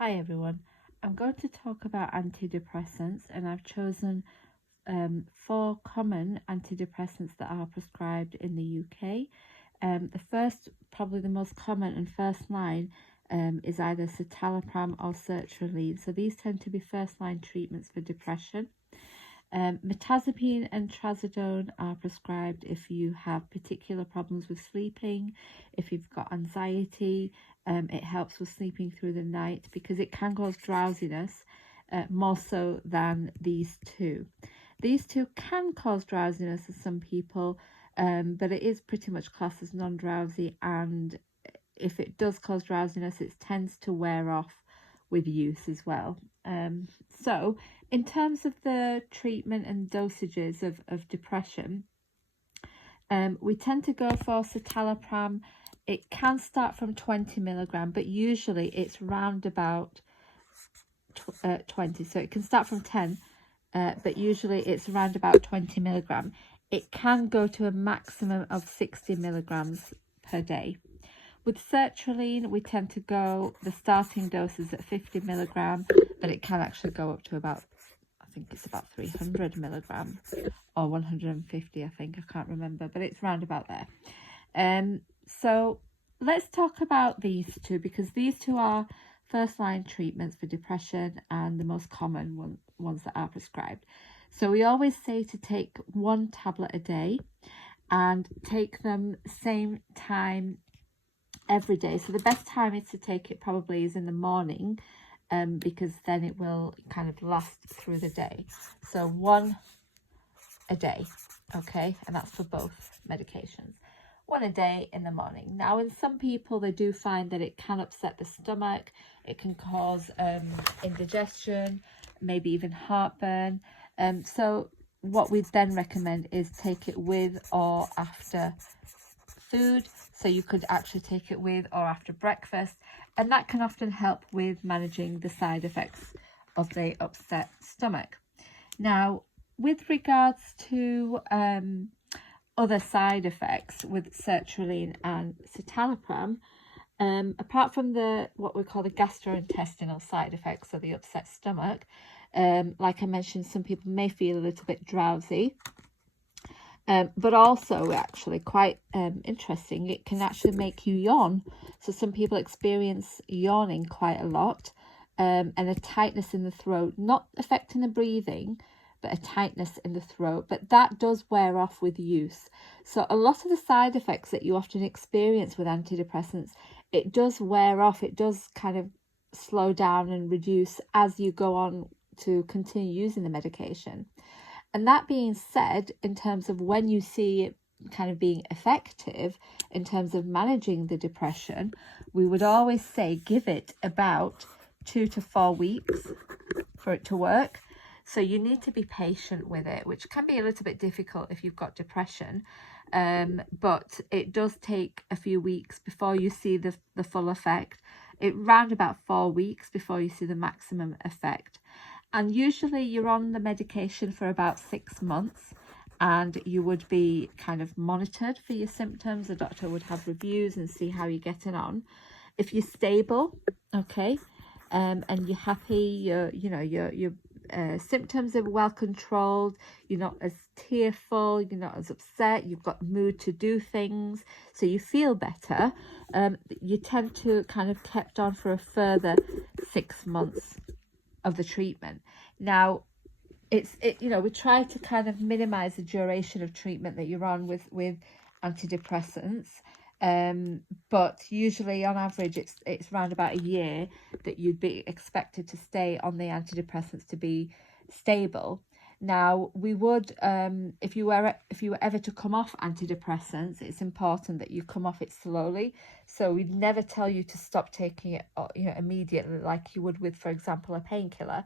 Hi everyone, I'm going to talk about antidepressants, and I've chosen 4 common antidepressants that are prescribed in the UK. The first, probably the most common and first line, is either citalopram or sertraline. So these tend to be first line treatments for depression. Mirtazapine and trazodone are prescribed if you have particular problems with sleeping, if you've got anxiety. It helps with sleeping through the night because it can cause drowsiness more so than these two. These two can cause drowsiness for some people, but it is pretty much classed as non-drowsy, and if it does cause drowsiness, it tends to wear off with use as well. So in terms of the treatment and dosages of depression, we tend to go for citalopram. It can start from 20 milligram, but usually it's round about 20. So it can start from 10, but usually it's around about 20 milligram. It can go to a maximum of 60 milligrams per day. With sertraline, we tend to go, the starting dose is at 50 milligram, but it can actually go up to about, I think it's about 300 milligram or 150, I think, I can't remember, but it's round about there. So let's talk about these two, because these two are first line treatments for depression and the most common ones that are prescribed. So we always say to take 1 tablet a day and take them same time every day. So the best time is to take it probably is in the morning, because then it will kind of last through the day. So 1 a day, okay, and that's for both medications. 1 a day in the morning. Now, in some people, they do find that it can upset the stomach. It can cause indigestion, maybe even heartburn. So what we then recommend is take it with or after food. So you could actually take it with or after breakfast, and that can often help with managing the side effects of the upset stomach. Now, with regards to other side effects with sertraline and citalopram, apart from the what we call the gastrointestinal side effects of the upset stomach, like I mentioned, some people may feel a little bit drowsy. But also, actually, quite interesting, it can actually make you yawn. So some people experience yawning quite a lot, and a tightness in the throat, not affecting the breathing, but a tightness in the throat. But that does wear off with use. So a lot of the side effects that you often experience with antidepressants, it does wear off. It does kind of slow down and reduce as you go on to continue using the medication. And that being said, in terms of when you see it kind of being effective in terms of managing the depression, we would always say give it about 2 to 4 weeks for it to work. So you need to be patient with it, which can be a little bit difficult if you've got depression. But it does take a few weeks before you see the full effect. It round about 4 weeks before you see the maximum effect. And usually you're on the medication for about 6 months, and you would be kind of monitored for your symptoms. The doctor would have reviews and see how you're getting on. If you're stable, okay, and you're happy, your symptoms are well controlled, you're not as tearful, you're not as upset, you've got mood to do things, so you feel better, you tend to kind of kept on for a further 6 months of the treatment. Now, we try to kind of minimize the duration of treatment that you're on with antidepressants, but usually on average it's around about a year that you'd be expected to stay on the antidepressants to be stable. Now, we would, if you were ever to come off antidepressants, it's important that you come off it slowly. So we'd never tell you to stop taking it, immediately, like you would with, for example, a painkiller.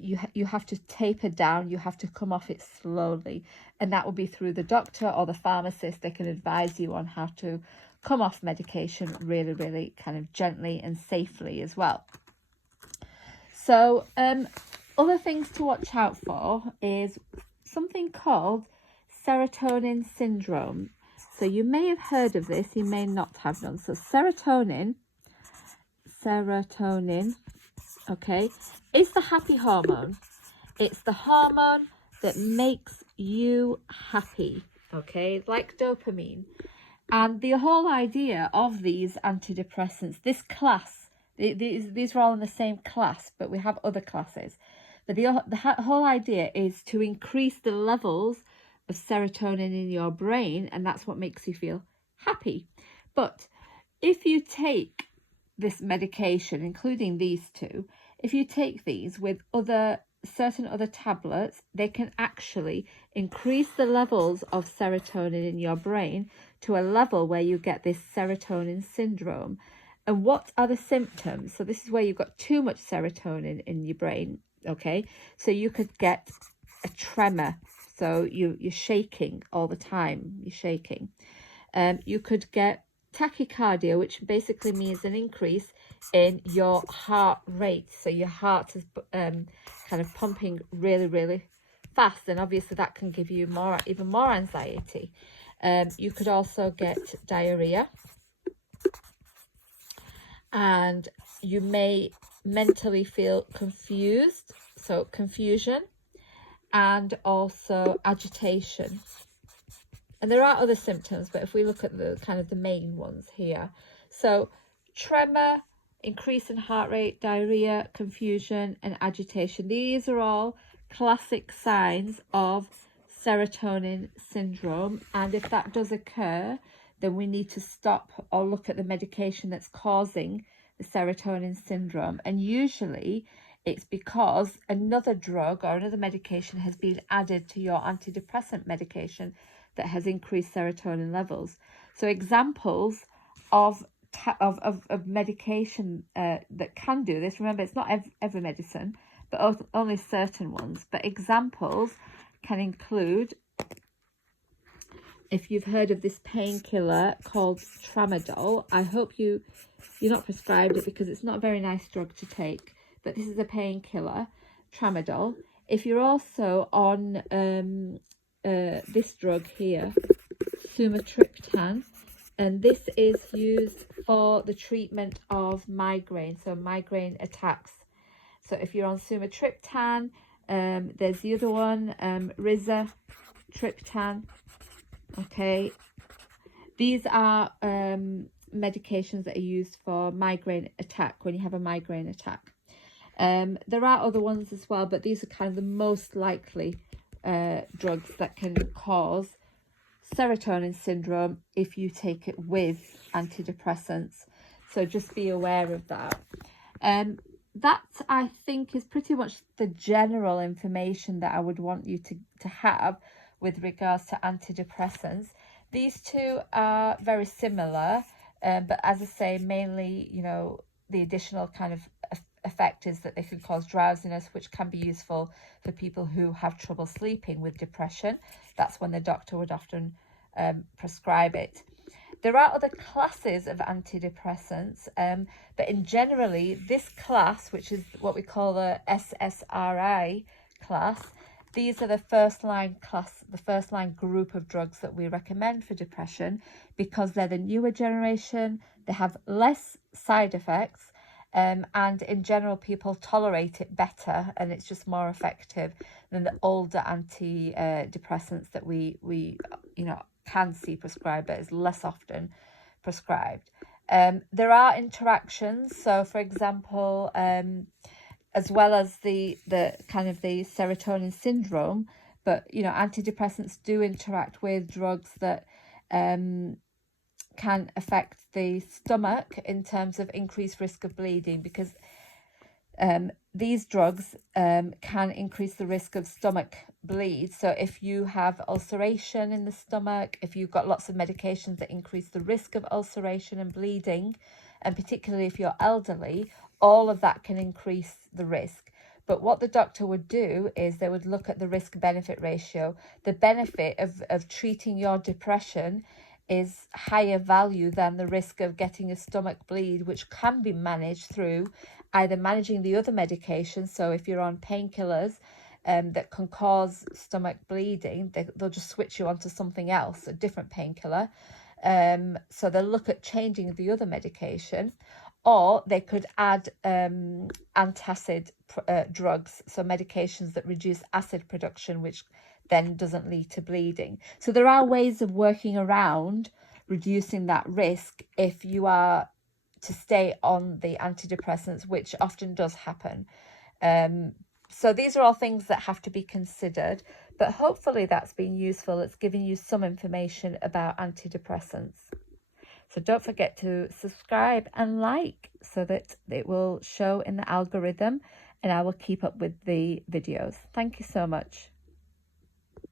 You have to taper down. You have to come off it slowly, and that will be through the doctor or the pharmacist. They can advise you on how to come off medication really, really kind of gently and safely as well. So, other things to watch out for is something called serotonin syndrome. So you may have heard of this, you may not have done. So serotonin okay, is the happy hormone. It's the hormone that makes you happy, okay, like dopamine. And the whole idea of these antidepressants, this class, these are all in the same class, but we have other classes. But the whole idea is to increase the levels of serotonin in your brain, and that's what makes you feel happy. But if you take this medication, including these two, if you take these with certain other tablets, they can actually increase the levels of serotonin in your brain to a level where you get this serotonin syndrome. And what are the symptoms? So this is where you've got too much serotonin in your brain, okay? So you could get a tremor. So you're shaking all the time. You're shaking. You could get tachycardia, which basically means an increase in your heart rate. So your heart is kind of pumping really, really fast, and obviously that can give you even more anxiety. You could also get diarrhea, and you may mentally feel confused, so confusion, and also agitation. And there are other symptoms, but if we look at the kind of the main ones here. So tremor, increase in heart rate, diarrhea, confusion, and agitation. These are all classic signs of serotonin syndrome. And if that does occur, then we need to stop or look at the medication that's causing the serotonin syndrome. And usually it's because another drug or another medication has been added to your antidepressant medication that has increased serotonin levels. So examples of medication that can do this, remember it's not every medicine, but only certain ones. But examples can include, if you've heard of this painkiller called Tramadol, I hope you're not prescribed it, because it's not a very nice drug to take, but this is a painkiller, Tramadol. If you're also on this drug here, sumatriptan, and this is used for the treatment of migraine, so migraine attacks. So if you're on sumatriptan, there's the other one, rizatriptan. Okay, these are medications that are used for migraine attack, when you have a migraine attack. There are other ones as well, but these are kind of the most likely drugs that can cause serotonin syndrome if you take it with antidepressants. So just be aware of that. That, I think, is pretty much the general information that I would want you to have with regards to antidepressants. These two are very similar, but as I say, mainly, the additional kind of effect is that they can cause drowsiness, which can be useful for people who have trouble sleeping with depression. That's when the doctor would often prescribe it. There are other classes of antidepressants, but in generally, this class, which is what we call the SSRI class, these are the first line group of drugs that we recommend for depression, because they're the newer generation, they have less side effects, and in general people tolerate it better, and it's just more effective than the older antidepressants that we can see prescribed, but is less often prescribed. There are interactions, so for example, as well as the kind of the serotonin syndrome, but antidepressants do interact with drugs that can affect the stomach in terms of increased risk of bleeding, because these drugs can increase the risk of stomach bleed. So if you have ulceration in the stomach, if you've got lots of medications that increase the risk of ulceration and bleeding, and particularly if you're elderly, all of that can increase the risk. But what the doctor would do is they would look at the risk-benefit ratio. The benefit of treating your depression is higher value than the risk of getting a stomach bleed, which can be managed through either managing the other medications. So if you're on painkillers that can cause stomach bleeding, they'll just switch you onto something else, a different painkiller. So they'll look at changing the other medication, or they could add antacid drugs, so medications that reduce acid production, which then doesn't lead to bleeding. So there are ways of working around reducing that risk if you are to stay on the antidepressants, which often does happen. So these are all things that have to be considered, but hopefully that's been useful. It's given you some information about antidepressants. So don't forget to subscribe and like so that it will show in the algorithm and I will keep up with the videos. Thank you so much.